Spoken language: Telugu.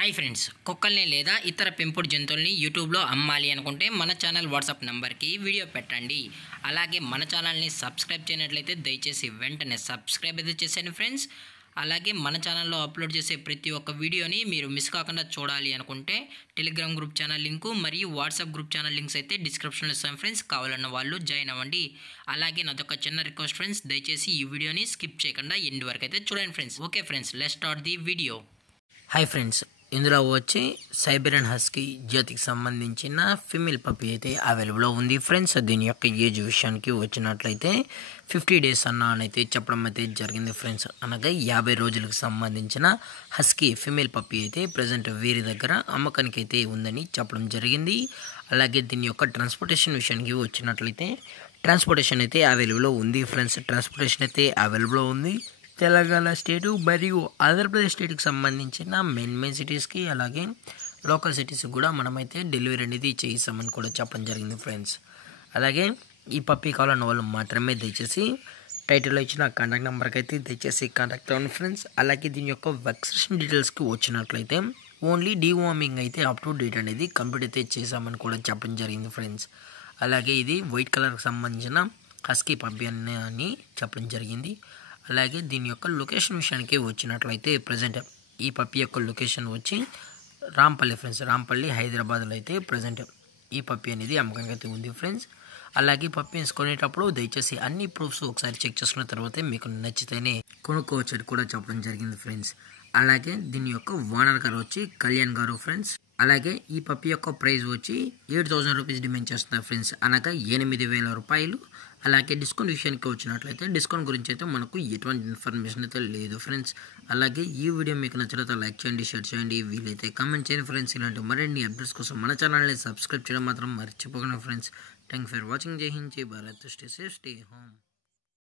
హాయ్ ఫ్రెండ్స్, కుక్కల్ని లేదా ఇతర పెంపుడు జంతువుల్ని యూట్యూబ్లో అమ్మాలి అనుకుంటే మన ఛానల్ వాట్సాప్ నెంబర్కి వీడియో పెట్టండి. అలాగే మన ఛానల్ని సబ్స్క్రైబ్ చేయనట్లయితే దయచేసి వెంటనే సబ్స్క్రైబ్ అయితే చేసేయండి ఫ్రెండ్స్. అలాగే మన ఛానల్లో అప్లోడ్ చేసే ప్రతి ఒక్క వీడియోని మీరు మిస్ కాకుండా చూడాలి అనుకుంటే టెలిగ్రామ్ గ్రూప్ ఛానల్ లింకు మరియు వాట్సాప్ గ్రూప్ ఛానల్ లింక్స్ అయితే డిస్క్రిప్షన్లో ఇస్తాం ఫ్రెండ్స్. కావాలన్న వాళ్ళు జాయిన్ అవ్వండి. అలాగే నాదొక చిన్న రిక్వెస్ట్ ఫ్రెండ్స్, దయచేసి ఈ వీడియోని స్కిప్ చేయకుండా ఎండ్ వరకు అయితే చూడండి friends. Okay friends, let's start the video. Hi friends, ఇందులో వచ్చి సైబీరియన్ హస్కీ జాతికి సంబంధించిన ఫీమేల్ పప్పీ అయితే అవైలబుల్లో ఉంది ఫ్రెండ్స్. దీని యొక్క ఏజ్ విషయానికి వచ్చినట్లయితే 50 days అయితే చెప్పడం అయితే జరిగింది ఫ్రెండ్స్. అనగా 50 రోజులకు సంబంధించిన హస్కీ ఫీమేల్ పప్పీ అయితే ప్రజెంట్ వీరి దగ్గర అమ్మకానికి అయితే ఉందని చెప్పడం జరిగింది. అలాగే దీని యొక్క ట్రాన్స్పోర్టేషన్ విషయానికి వచ్చినట్లయితే ట్రాన్స్పోర్టేషన్ అయితే అవైలబుల్లో ఉంది ఫ్రెండ్స్. ట్రాన్స్పోర్టేషన్ అయితే అవైలబుల్లో ఉంది. తెలంగాణ స్టేటు మరియు ఆంధ్రప్రదేశ్ స్టేట్కి సంబంధించిన మెయిన్ సిటీస్కి అలాగే లోకల్ సిటీస్కి కూడా మనమైతే డెలివరీ అనేది చేయిస్తామని కూడా చెప్పడం జరిగింది ఫ్రెండ్స్. అలాగే ఈ పప్పీ కావాలన్న వాళ్ళు మాత్రమే దయచేసి టైటిల్లో ఇచ్చిన కాంటాక్ట్ నెంబర్కి అయితే దయచేసి కాంటాక్ట్ అవ్వండి ఫ్రెండ్స్. అలాగే దీని యొక్క వ్యాక్సినేషన్ డీటెయిల్స్కి వచ్చినట్లయితే ఓన్లీ డీవార్మింగ్ అయితే అప్ టు డేట్ అనేది కంప్లీట్ అయితే చేసామని కూడా చెప్పడం జరిగింది ఫ్రెండ్స్. అలాగే ఇది వైట్ కలర్కి సంబంధించిన హస్కీ పప్పీ అని చెప్పడం జరిగింది. అలాగే దీని యొక్క లొకేషన్ విషయానికి వచ్చినట్లయితే ప్రజెంట్ ఈ పప్పీ యొక్క లొకేషన్ వచ్చి రాంపల్లి ఫ్రెండ్స్. రాంపల్లి హైదరాబాద్లో అయితే ప్రజెంట్ ఈ పప్పీ అనేది అమ్మకంగా అయితే ఉంది ఫ్రెండ్స్. అలాగే పప్పీస్ కొనేటప్పుడు దయచేసి అన్ని ప్రూఫ్స్ ఒకసారి చెక్ చేసుకున్న తర్వాతే మీకు నచ్చితేనే కొనుక్కోవచ్చు అని కూడా చెప్పడం జరిగింది ఫ్రెండ్స్. అలాగే దీని యొక్క ఓనర్ గారు వచ్చి కళ్యాణ్ గారు ఫ్రెండ్స్. అలాగే ఈ పప్పీ యొక్క ప్రైస్ వచ్చి 8,000 రూపీస్ డిమాండ్ చేస్తున్నారు ఫ్రెండ్స్, అనగా 8,000 రూపాయలు. అలాగే డిస్కౌంట్ విషయానికి వచ్చినట్లయితే డిస్కౌంట్ గురించి అయితే మనకు ఎటువంటి ఇన్ఫర్మేషన్ అయితే లేదు ఫ్రెండ్స్. అలాగే ఈ వీడియో మీకు నచ్చినట్లయితే లైక్ చేయండి, షేర్ చేయండి, వీలైతే కామెంట్ చేయండి ఫ్రెండ్స్. ఇలాంటి మరిన్ని అప్డేట్స్ కోసం మన ఛానల్ని సబ్స్క్రైబ్ చేయడం మాత్రం మర్చిపోకండి ఫ్రెండ్స్. Thank for watching. జై హింద్, జై Bharat, stay safe, stay home.